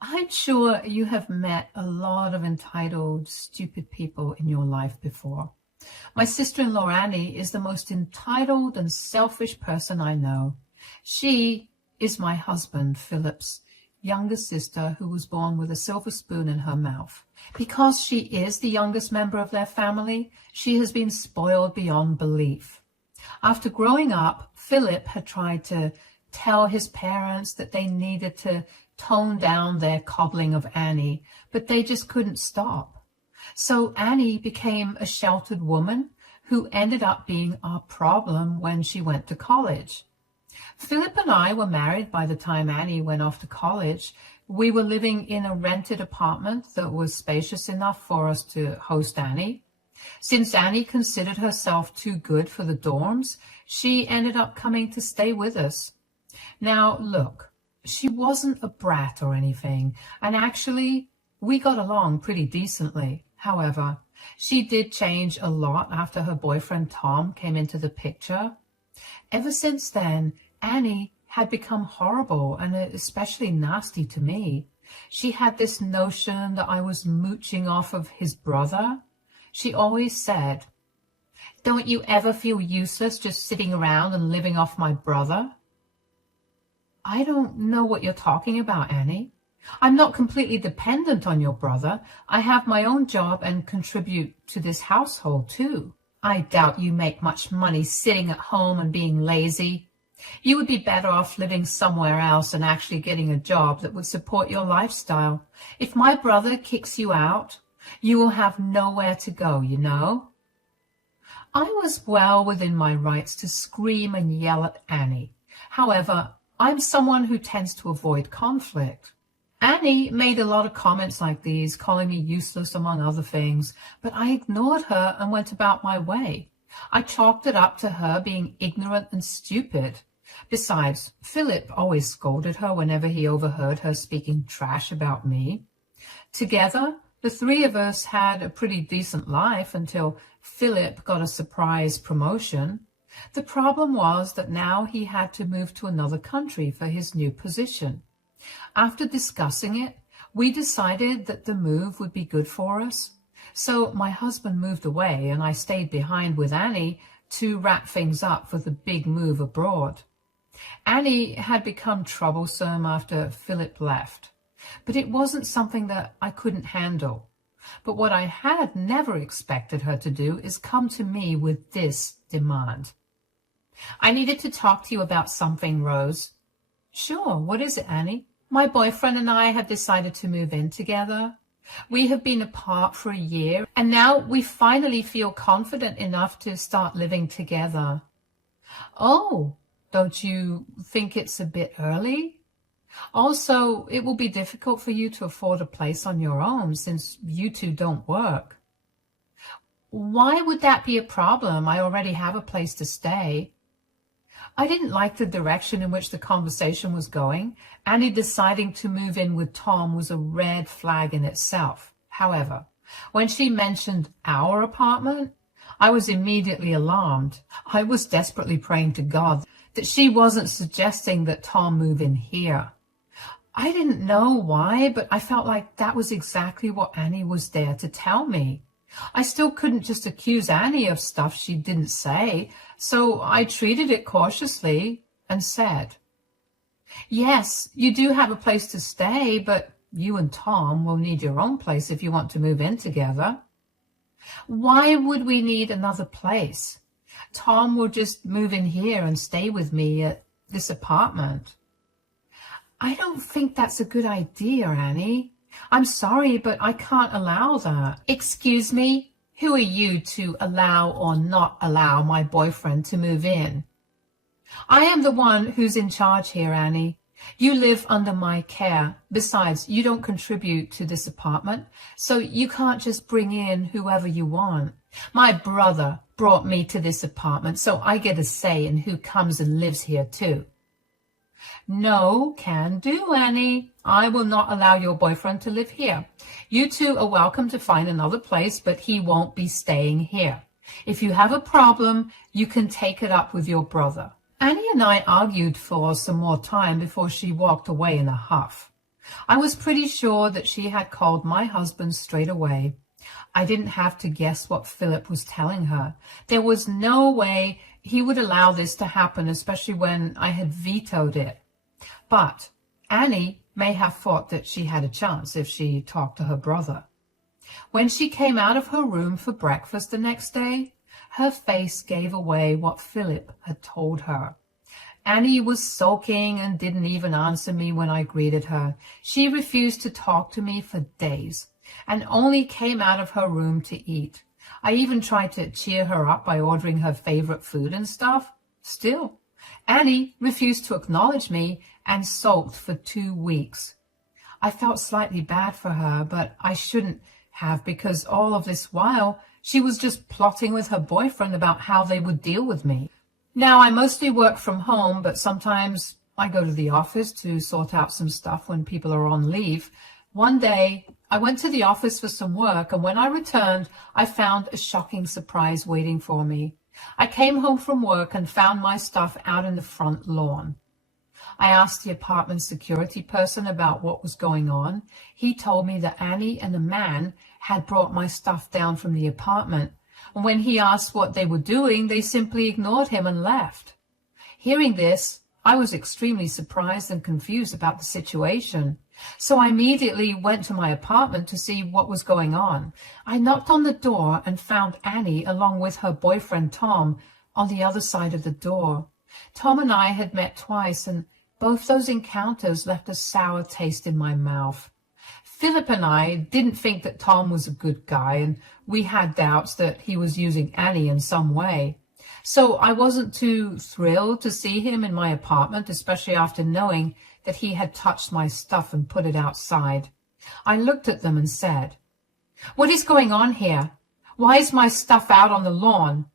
I'm sure you have met a lot of entitled, stupid people in your life before. My sister-in-law Annie is the most entitled and selfish person I know. She is my husband, Philip's younger sister, who was born with a silver spoon in her mouth. Because she is the youngest member of their family, she has been spoiled beyond belief. After growing up, Philip had tried to tell his parents that they needed to tone down their coddling of Annie, but they just couldn't stop. So Annie became a sheltered woman who ended up being our problem when she went to college. Philip and I were married by the time Annie went off to college. We were living in a rented apartment that was spacious enough for us to host Annie. Since Annie considered herself too good for the dorms, she ended up coming to stay with us. Now, look, she wasn't a brat or anything, and actually, we got along pretty decently. However, she did change a lot after her boyfriend Tom came into the picture. Ever since then, Annie had become horrible and especially nasty to me. She had this notion that I was mooching off of his brother. She always said, "Don't you ever feel useless just sitting around and living off my brother?" I don't know what you're talking about, Annie. I'm not completely dependent on your brother. I have my own job and contribute to this household too. I doubt you make much money sitting at home and being lazy. You would be better off living somewhere else and actually getting a job that would support your lifestyle. If my brother kicks you out, you will have nowhere to go, you know. I was well within my rights to scream and yell at Annie. However, I'm someone who tends to avoid conflict. Annie made a lot of comments like these, calling me useless among other things, but I ignored her and went about my way. I chalked it up to her being ignorant and stupid. Besides, Philip always scolded her whenever he overheard her speaking trash about me. Together, the three of us had a pretty decent life until Philip got a surprise promotion. The problem was that now he had to move to another country for his new position. After discussing it, we decided that the move would be good for us. So my husband moved away and I stayed behind with Annie to wrap things up for the big move abroad. Annie had become troublesome after Philip left, but it wasn't something that I couldn't handle. But what I had never expected her to do is come to me with this demand. "I needed to talk to you about something, Rose." "Sure, what is it, Annie?" "My boyfriend and I have decided to move in together. We have been apart for a year, and now we finally feel confident enough to start living together." "Oh, don't you think it's a bit early? Also, it will be difficult for you to afford a place on your own since you two don't work." "Why would that be a problem? I already have a place to stay." I didn't like the direction in which the conversation was going. Annie deciding to move in with Tom was a red flag in itself. However, when she mentioned our apartment, I was immediately alarmed. I was desperately praying to God that she wasn't suggesting that Tom move in here. I didn't know why, but I felt like that was exactly what Annie was there to tell me. I still couldn't just accuse Annie of stuff she didn't say, so I treated it cautiously and said, "Yes, you do have a place to stay, but you and Tom will need your own place if you want to move in together." "Why would we need another place? Tom will just move in here and stay with me at this apartment." "I don't think that's a good idea, Annie. I'm sorry, but I can't allow that." "Excuse me? Who are you to allow or not allow my boyfriend to move in?" "I am the one who's in charge here, Annie. You live under my care. Besides, you don't contribute to this apartment, so you can't just bring in whoever you want. My brother brought me to this apartment, so I get a say in who comes and lives here too." "No can do, Annie. I will not allow your boyfriend to live here. You two are welcome to find another place, but he won't be staying here. If you have a problem, you can take it up with your brother." Annie and I argued for some more time before she walked away in a huff. I was pretty sure that she had called my husband straight away. I didn't have to guess what Philip was telling her. There was no way he would allow this to happen, especially when I had vetoed it. But Annie may have thought that she had a chance if she talked to her brother. When she came out of her room for breakfast the next day, her face gave away what Philip had told her. Annie was sulking and didn't even answer me when I greeted her. She refused to talk to me for days and only came out of her room to eat. I even tried to cheer her up by ordering her favorite food and stuff. Still, Annie refused to acknowledge me and sulked for 2 weeks. I felt slightly bad for her, but I shouldn't have, because all of this while she was just plotting with her boyfriend about how they would deal with me. Now, I mostly work from home, but sometimes I go to the office to sort out some stuff when people are on leave. One day, I went to the office for some work, and when I returned, I found a shocking surprise waiting for me. I came home from work and found my stuff out in the front lawn. I asked the apartment security person about what was going on. He told me that Annie and a man had brought my stuff down from the apartment. And when he asked what they were doing, they simply ignored him and left. Hearing this, I was extremely surprised and confused about the situation. So I immediately went to my apartment to see what was going on. I knocked on the door and found Annie along with her boyfriend Tom on the other side of the door. Tom and I had met twice, and both those encounters left a sour taste in my mouth. Philip and I didn't think that Tom was a good guy, and we had doubts that he was using Annie in some way. So I wasn't too thrilled to see him in my apartment, especially after knowing that he had touched my stuff and put it outside. I looked at them and said, "What is going on here? Why is my stuff out on the lawn?"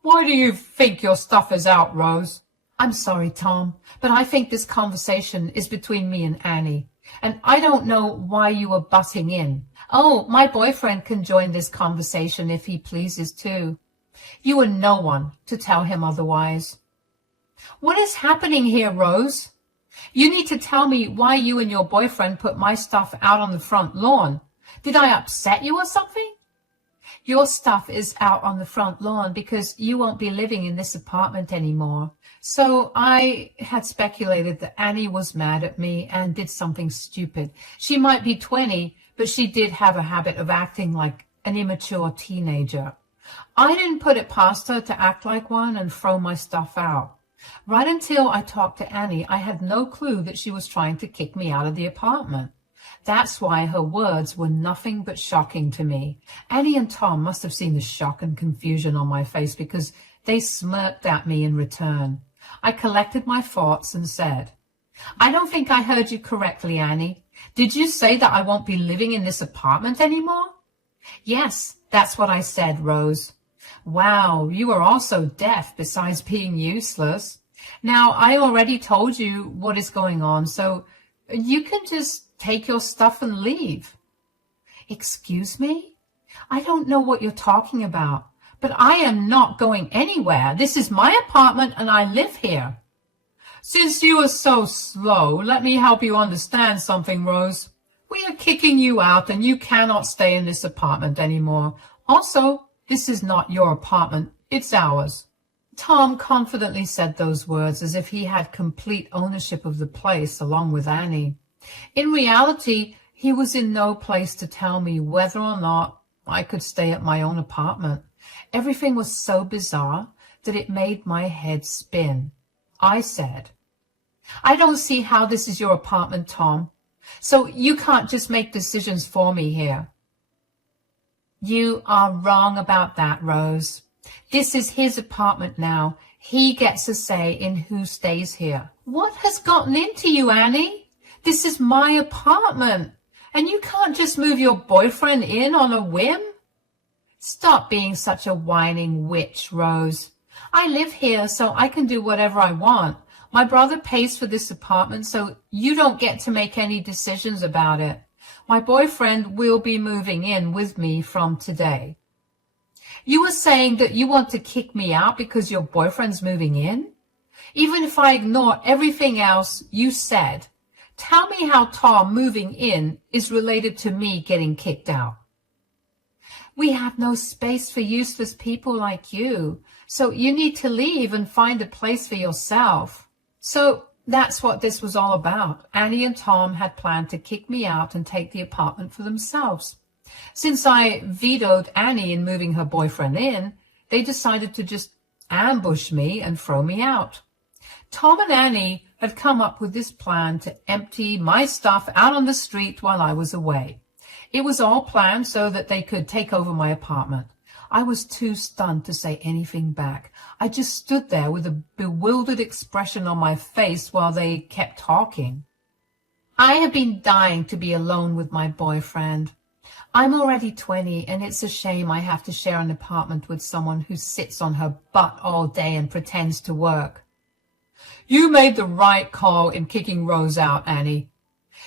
"Why do you think your stuff is out, Rose?" "I'm sorry, Tom, but I think this conversation is between me and Annie, and I don't know why you are butting in." "Oh, my boyfriend can join this conversation if he pleases too." "You are no one to tell him otherwise." "What is happening here, Rose? You need to tell me why you and your boyfriend put my stuff out on the front lawn. Did I upset you or something?" "Your stuff is out on the front lawn because you won't be living in this apartment anymore." So I had speculated that Annie was mad at me and did something stupid. She might be 20, but she did have a habit of acting like an immature teenager. I didn't put it past her to act like one and throw my stuff out. Right until I talked to Annie, I had no clue that she was trying to kick me out of the apartment. That's why her words were nothing but shocking to me. Annie and Tom must have seen the shock and confusion on my face because they smirked at me in return. I collected my thoughts and said, "I don't think I heard you correctly, Annie. Did you say that I won't be living in this apartment anymore?" "Yes, that's what I said, Rose." "Wow, you are also deaf besides being useless. Now, I already told you what is going on, so you can just take your stuff and leave." "Excuse me? I don't know what you're talking about, but I am not going anywhere. This is my apartment and I live here." "Since you are so slow, let me help you understand something, Rose. We are kicking you out and you cannot stay in this apartment anymore. Also, this is not your apartment, it's ours." Tom confidently said those words as if he had complete ownership of the place along with Annie. In reality, he was in no place to tell me whether or not I could stay at my own apartment. Everything was so bizarre that it made my head spin. I said, "I don't see how this is your apartment, Tom. So you can't just make decisions for me here." "You are wrong about that, Rose. This is his apartment now. He gets a say in who stays here." "What has gotten into you, Annie? This is my apartment, and you can't just move your boyfriend in on a whim." "Stop being such a whining witch, Rose. I live here, so I can do whatever I want. My brother pays for this apartment, so you don't get to make any decisions about it. My boyfriend will be moving in with me from today." "You were saying that you want to kick me out because your boyfriend's moving in? Even if I ignore everything else you said, Tell me how Tom moving in is related to me getting kicked out. We have no space for useless people like you, so you need to leave and find a place for yourself. So that's what this was all about. Annie and Tom had planned to kick me out and take the apartment for themselves. Since I vetoed Annie in moving her boyfriend in, they decided to just ambush me and throw me out. Tom and Annie had come up with this plan to empty my stuff out on the street while I was away. It was all planned so that they could take over my apartment. I was too stunned to say anything back. I just stood there with a bewildered expression on my face while they kept talking. I have been dying to be alone with my boyfriend. I'm already 20, and it's a shame I have to share an apartment with someone who sits on her butt all day and pretends to work. You made the right call in kicking Rose out, Annie.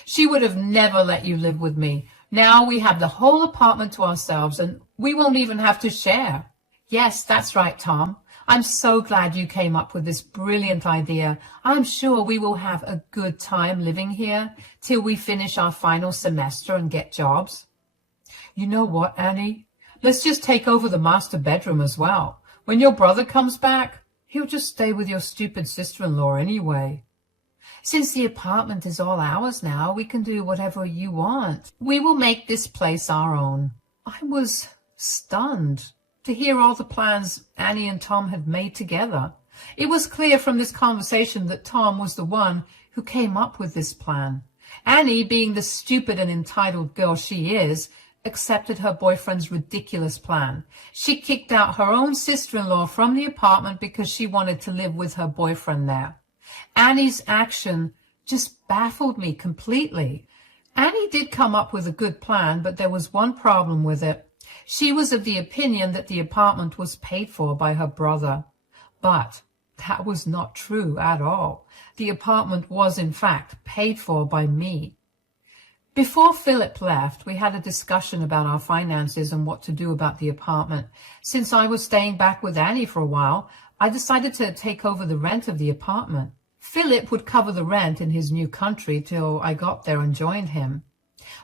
She would have never let you live with me. Now we have the whole apartment to ourselves, and we won't even have to share. Yes, that's right, Tom. I'm so glad you came up with this brilliant idea. I'm sure we will have a good time living here till we finish our final semester and get jobs. You know what, Annie? Let's just take over the master bedroom as well. When your brother comes back, he'll just stay with your stupid sister-in-law anyway. Since the apartment is all ours now, we can do whatever you want. We will make this place our own. I was stunned to hear all the plans Annie and Tom had made together. It was clear from this conversation that Tom was the one who came up with this plan. Annie, being the stupid and entitled girl she is, accepted her boyfriend's ridiculous plan. She kicked out her own sister-in-law from the apartment because she wanted to live with her boyfriend there. Annie's action just baffled me completely. Annie did come up with a good plan, but there was one problem with it. She was of the opinion that the apartment was paid for by her brother. But that was not true at all. The apartment was, in fact, paid for by me. Before Philip left, we had a discussion about our finances and what to do about the apartment. Since I was staying back with Annie for a while, I decided to take over the rent of the apartment. Philip would cover the rent in his new country till I got there and joined him.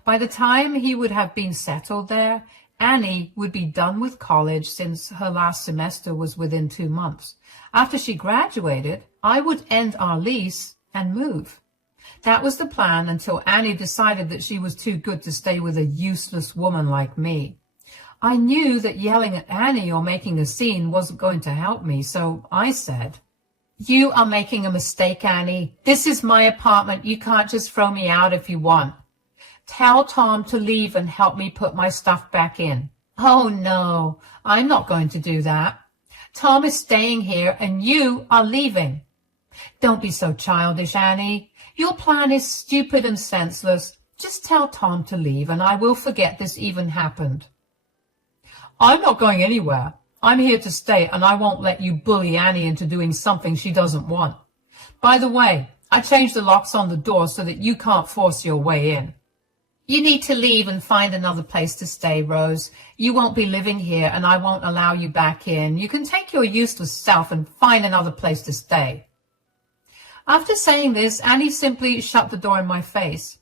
By the time he would have been settled there, Annie would be done with college since her last semester was within 2 months. After she graduated, I would end our lease and move. That was the plan until Annie decided that she was too good to stay with a useless woman like me. I knew that yelling at Annie or making a scene wasn't going to help me, so I said, "You are making a mistake, Annie. This is my apartment. You can't just throw me out if you want. Tell Tom to leave and help me put my stuff back in." "Oh, no, I'm not going to do that. Tom is staying here and you are leaving." "Don't be so childish, Annie. Your plan is stupid and senseless. Just tell Tom to leave and I will forget this even happened." "I'm not going anywhere. I'm here to stay and I won't let you bully Annie into doing something she doesn't want. By the way, I changed the locks on the door so that you can't force your way in." "You need to leave and find another place to stay, Rose. You won't be living here and I won't allow you back in. You can take your useless self and find another place to stay." After saying this, Annie simply shut the door in my face.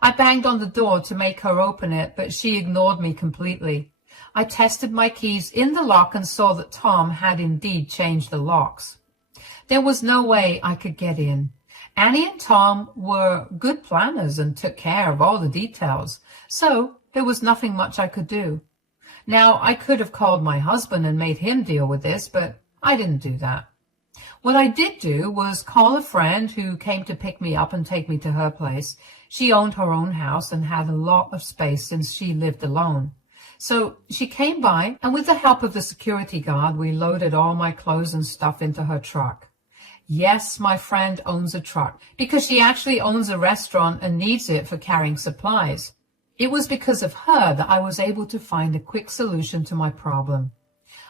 I banged on the door to make her open it, but she ignored me completely. I tested my keys in the lock and saw that Tom had indeed changed the locks. There was no way I could get in. Annie and Tom were good planners and took care of all the details, so there was nothing much I could do. Now, I could have called my husband and made him deal with this, but I didn't do that. What I did do was call a friend who came to pick me up and take me to her place. She owned her own house and had a lot of space since she lived alone. So she came by, and with the help of the security guard, we loaded all my clothes and stuff into her truck. Yes, my friend owns a truck, because she actually owns a restaurant and needs it for carrying supplies. It was because of her that I was able to find a quick solution to my problem.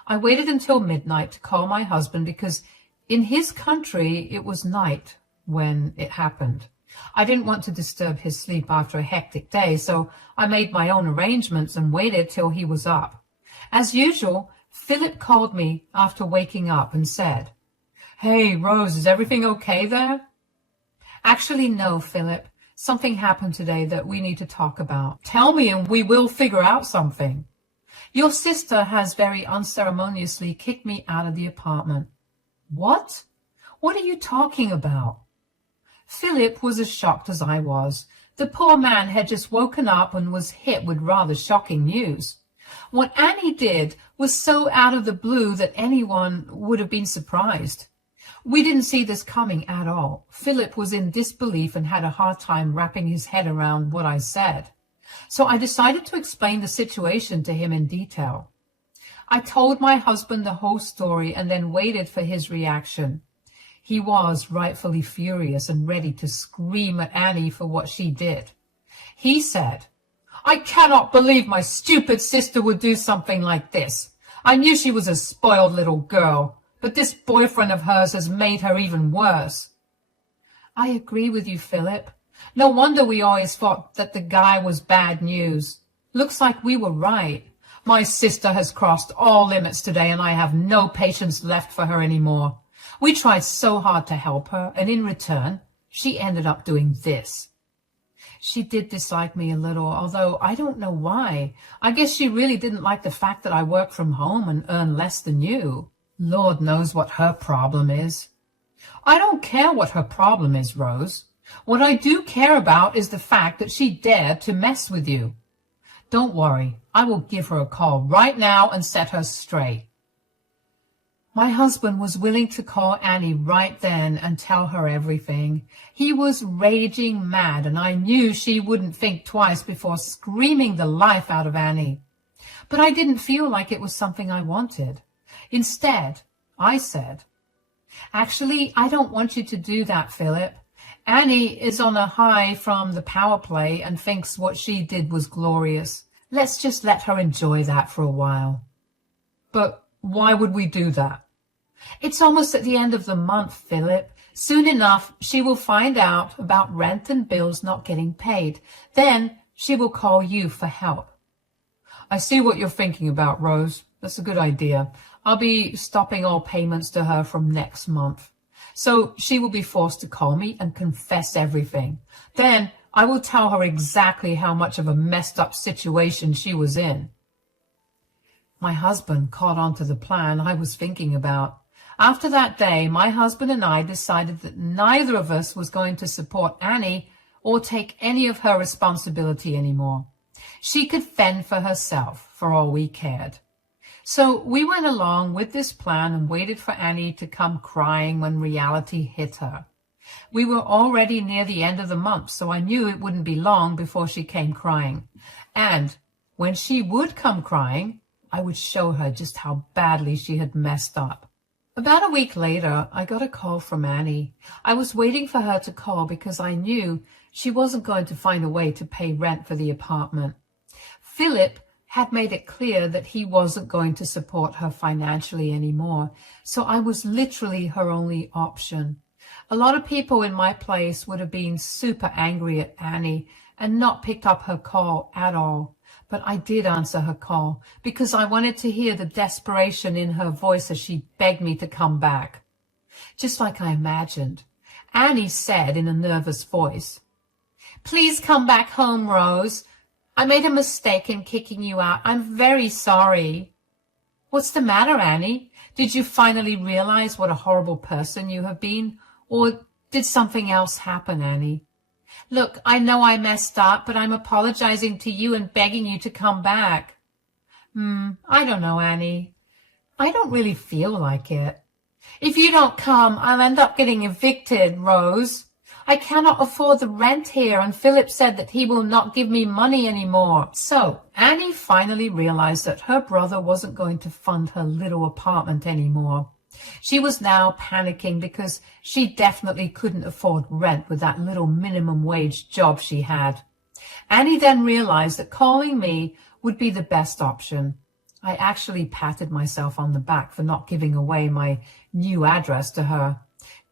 I waited until midnight to call my husband because in his country it was night when it happened. I didn't want to disturb his sleep after a hectic day, so I made my own arrangements and waited till he was up. As usual, Philip called me after waking up and said, "Hey, Rose, is everything okay there?" "Actually, no, Philip. Something happened today that we need to talk about. Tell me and we will figure out something. Your sister has very unceremoniously kicked me out of the apartment. What? What are you talking about? Philip was as shocked as I was. The poor man had just woken up and was hit with rather shocking news. What Annie did was so out of the blue that anyone would have been surprised. We didn't see this coming at all. Philip was in disbelief and had a hard time wrapping his head around what I said. So I decided to explain the situation to him in detail. I told my husband the whole story and then waited for his reaction. He was rightfully furious and ready to scream at Annie for what she did. He said, "I cannot believe my stupid sister would do something like this. I knew she was a spoiled little girl, but this boyfriend of hers has made her even worse." I agree with you, Philip. No wonder we always thought that the guy was bad news. Looks like we were right. My sister has crossed all limits today and I have no patience left for her anymore. We tried so hard to help her, and in return, she ended up doing this. She did dislike me a little, although I don't know why. I guess she really didn't like the fact that I work from home and earn less than you. Lord knows what her problem is. I don't care what her problem is, Rose. What I do care about is the fact that she dared to mess with you. Don't worry, I will give her a call right now and set her straight. My husband was willing to call Annie right then and tell her everything. He was raging mad, and I knew she wouldn't think twice before screaming the life out of Annie. But I didn't feel like it was something I wanted. Instead, I said, "Actually, I don't want you to do that, Philip. Annie is on a high from the power play and thinks what she did was glorious. Let's just let her enjoy that for a while." "But why would we do that?" "It's almost at the end of the month, Philip. Soon enough, she will find out about rent and bills not getting paid. Then she will call you for help." "I see what you're thinking about, Rose. That's a good idea. I'll be stopping all payments to her from next month. So she will be forced to call me and confess everything. Then I will tell her exactly how much of a messed up situation she was in." My husband caught on to the plan I was thinking about. After that day, my husband and I decided that neither of us was going to support Annie or take any of her responsibility anymore. She could fend for herself, for all we cared. So we went along with this plan and waited for Annie to come crying when reality hit her. We were already near the end of the month, so I knew it wouldn't be long before she came crying. And when she would come crying, I would show her just how badly she had messed up. About a week later, I got a call from Annie. I was waiting for her to call because I knew she wasn't going to find a way to pay rent for the apartment. Philip had made it clear that he wasn't going to support her financially anymore, so I was literally her only option. A lot of people in my place would have been super angry at Annie and not picked up her call at all. But I did answer her call because I wanted to hear the desperation in her voice as she begged me to come back. Just like I imagined, Annie said in a nervous voice, "Please come back home, Rose. I made a mistake in kicking you out. I'm very sorry." "What's the matter, Annie? Did you finally realize what a horrible person you have been? Or did something else happen, Annie?" "Look, I know I messed up, but I'm apologizing to you and begging you to come back." I don't know, Annie. I don't really feel like it. If you don't come, I'll end up getting evicted, Rose. I cannot afford the rent here, and Philip said that he will not give me money anymore." So Annie finally realized that her brother wasn't going to fund her little apartment anymore. She was now panicking because she definitely couldn't afford rent with that little minimum wage job she had. Annie then realized that calling me would be the best option. I actually patted myself on the back for not giving away my new address to her.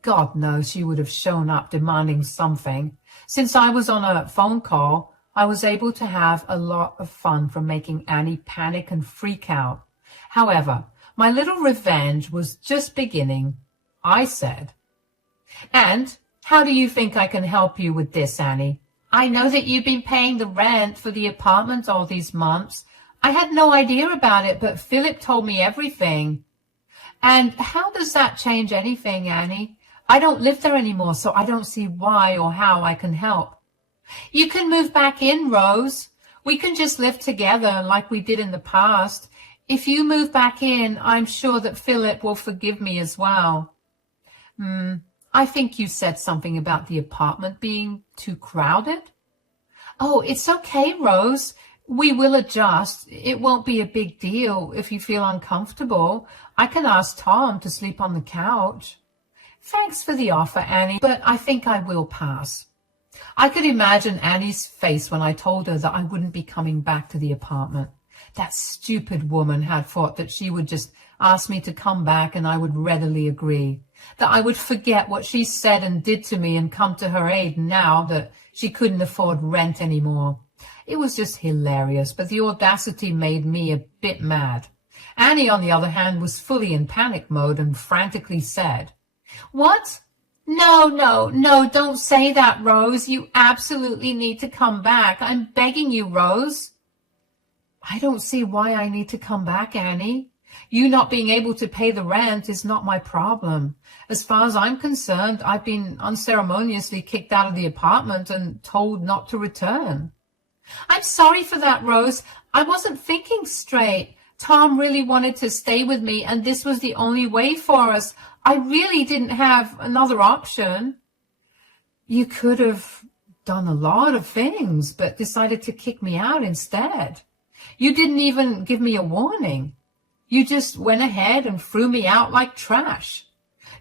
God knows she would have shown up demanding something. Since I was on a phone call, I was able to have a lot of fun from making Annie panic and freak out. However, my little revenge was just beginning. I said, "And how do you think I can help you with this, Annie? I know that you've been paying the rent for the apartment all these months. I had no idea about it, but Philip told me everything. And how does that change anything, Annie? I don't live there anymore, so I don't see why or how I can help. You can move back in, Rose. We can just live together like we did in the past. If you move back in, I'm sure that Philip will forgive me as well. I think you said something about the apartment being too crowded. Oh, it's okay, Rose. We will adjust. It won't be a big deal if you feel uncomfortable. I can ask Tom to sleep on the couch. Thanks for the offer, Annie, but I think I will pass. I could imagine Annie's face when I told her that I wouldn't be coming back to the apartment. That stupid woman had thought that she would just ask me to come back and I would readily agree, that I would forget what she said and did to me and come to her aid now that she couldn't afford rent anymore. It was just hilarious, but the audacity made me a bit mad. Annie, on the other hand, was fully in panic mode and frantically said, "What? No, don't say that, Rose. You absolutely need to come back. I'm begging you, Rose." I don't see why I need to come back, Annie. You not being able to pay the rent is not my problem. As far as I'm concerned, I've been unceremoniously kicked out of the apartment and told not to return. I'm sorry for that, Rose. I wasn't thinking straight. Tom really wanted to stay with me, and this was the only way for us. I really didn't have another option. You could have done a lot of things, but decided to kick me out instead. You didn't even give me a warning. You just went ahead and threw me out like trash.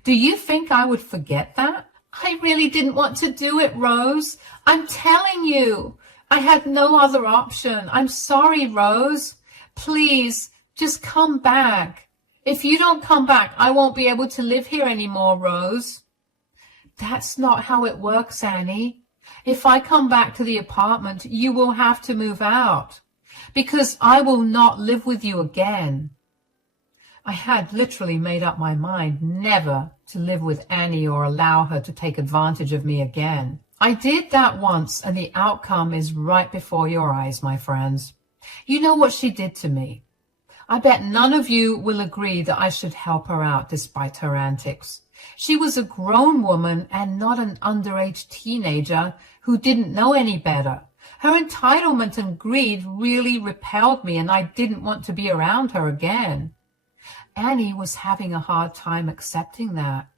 Do you think I would forget that? I really didn't want to do it, Rose. I'm telling you, I had no other option. I'm sorry, Rose. Please, just come back. If you don't come back, I won't be able to live here anymore, Rose. That's not how it works, Annie. If I come back to the apartment, you will have to move out, because I will not live with you again. I had literally made up my mind never to live with Annie or allow her to take advantage of me again. I did that once, and the outcome is right before your eyes, my friends. You know what she did to me. I bet none of you will agree that I should help her out despite her antics. She was a grown woman and not an underage teenager who didn't know any better. Her entitlement and greed really repelled me, and I didn't want to be around her again. Annie was having a hard time accepting that.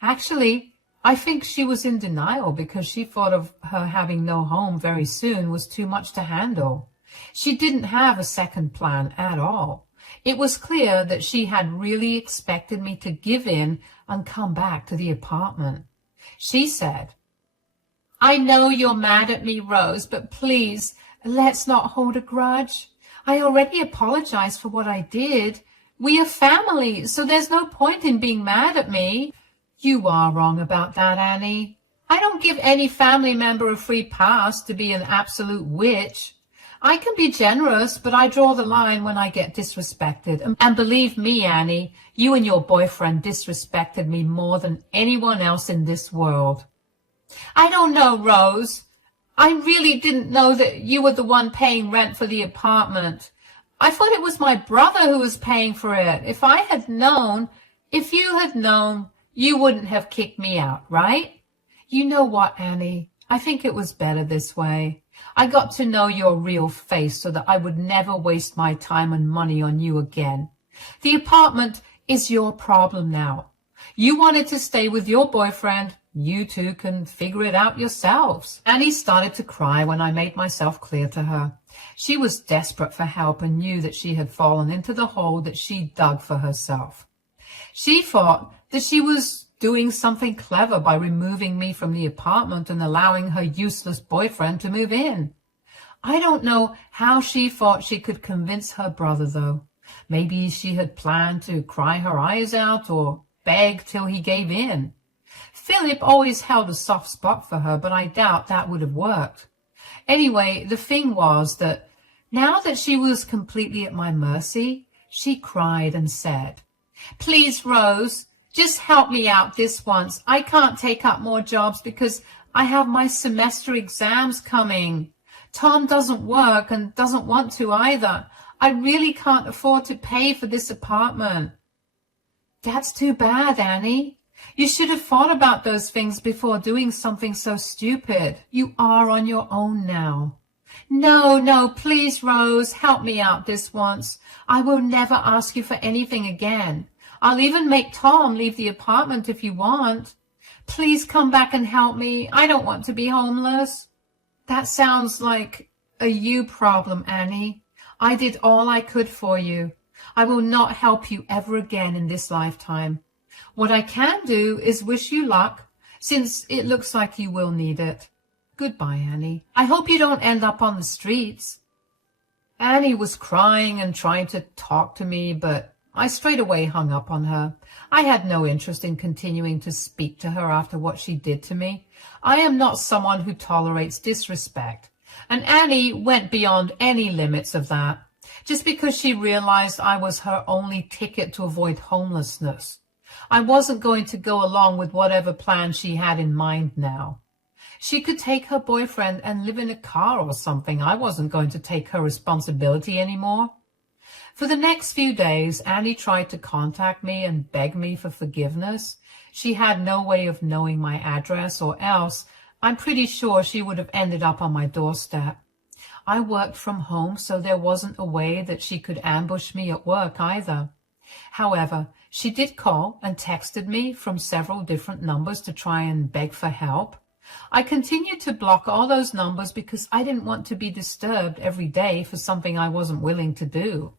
Actually, I think she was in denial because she thought of her having no home very soon was too much to handle. She didn't have a second plan at all. It was clear that she had really expected me to give in and come back to the apartment. She said, "I know you're mad at me, Rose, but please, let's not hold a grudge. I already apologized for what I did. We are family, so there's no point in being mad at me." You are wrong about that, Annie. I don't give any family member a free pass to be an absolute witch. I can be generous, but I draw the line when I get disrespected. And believe me, Annie, you and your boyfriend disrespected me more than anyone else in this world. I don't know, Rose. I really didn't know that you were the one paying rent for the apartment. I thought it was my brother who was paying for it. If you had known, you wouldn't have kicked me out, right? You know what, Annie? I think it was better this way. I got to know your real face so that I would never waste my time and money on you again. The apartment is your problem now. You wanted to stay with your boyfriend. You two can figure it out yourselves. Annie started to cry when I made myself clear to her. She was desperate for help and knew that she had fallen into the hole that she dug for herself. She thought that she was doing something clever by removing me from the apartment and allowing her useless boyfriend to move in. I don't know how she thought she could convince her brother, though. Maybe she had planned to cry her eyes out or beg till he gave in. Philip always held a soft spot for her, but I doubt that would have worked. Anyway, the thing was that now that she was completely at my mercy, she cried and said, "Please, Rose, just help me out this once. I can't take up more jobs because I have my semester exams coming. Tom doesn't work and doesn't want to either. I really can't afford to pay for this apartment. That's too bad, Annie. You should have thought about those things before doing something so stupid. You are on your own now. No, please, Rose, help me out this once. I will never ask you for anything again. I'll even make Tom leave the apartment if you want. Please come back and help me. I don't want to be homeless. That sounds like a you problem, Annie. I did all I could for you. I will not help you ever again in this lifetime. What I can do is wish you luck, since it looks like you will need it. Goodbye, Annie. I hope you don't end up on the streets. Annie was crying and trying to talk to me, but I straight away hung up on her. I had no interest in continuing to speak to her after what she did to me. I am not someone who tolerates disrespect, and Annie went beyond any limits of that, just because she realized I was her only ticket to avoid homelessness. I wasn't going to go along with whatever plan she had in mind now. She could take her boyfriend and live in a car or something. I wasn't going to take her responsibility anymore. For the next few days, Annie tried to contact me and beg me for forgiveness. She had no way of knowing my address, or else I'm pretty sure she would have ended up on my doorstep. I worked from home, so there wasn't a way that she could ambush me at work either. However, she did call and texted me from several different numbers to try and beg for help. I continued to block all those numbers because I didn't want to be disturbed every day for something I wasn't willing to do.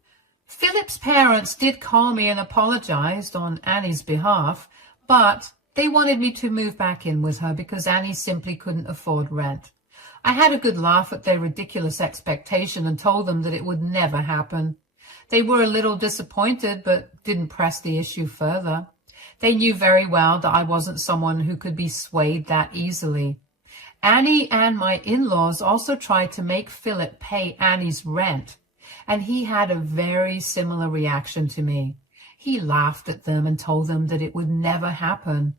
Philip's parents did call me and apologized on Annie's behalf, but they wanted me to move back in with her because Annie simply couldn't afford rent. I had a good laugh at their ridiculous expectation and told them that it would never happen. They were a little disappointed, but didn't press the issue further. They knew very well that I wasn't someone who could be swayed that easily. Annie and my in-laws also tried to make Philip pay Annie's rent, and he had a very similar reaction to me. He laughed at them and told them that it would never happen.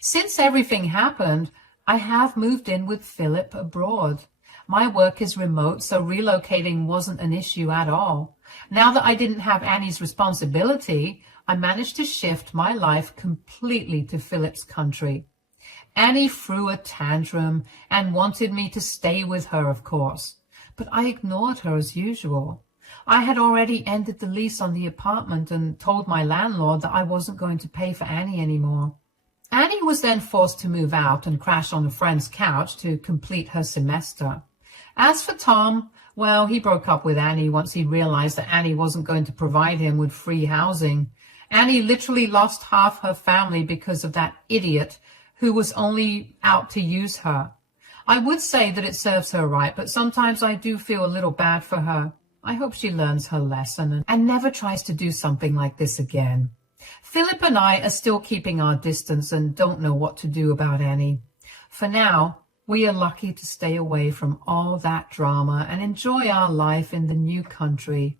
Since everything happened, I have moved in with Philip abroad. My work is remote, so relocating wasn't an issue at all. Now that I didn't have Annie's responsibility, I managed to shift my life completely to Philip's country. Annie threw a tantrum and wanted me to stay with her, of course, but I ignored her as usual. I had already ended the lease on the apartment and told my landlord that I wasn't going to pay for Annie anymore. Annie was then forced to move out and crash on a friend's couch to complete her semester. As for Tom, well, he broke up with Annie once he realized that Annie wasn't going to provide him with free housing. Annie literally lost half her family because of that idiot who was only out to use her. I would say that it serves her right, but sometimes I do feel a little bad for her. I hope she learns her lesson and never tries to do something like this again. Philip and I are still keeping our distance and don't know what to do about Annie. For now, we are lucky to stay away from all that drama and enjoy our life in the new country.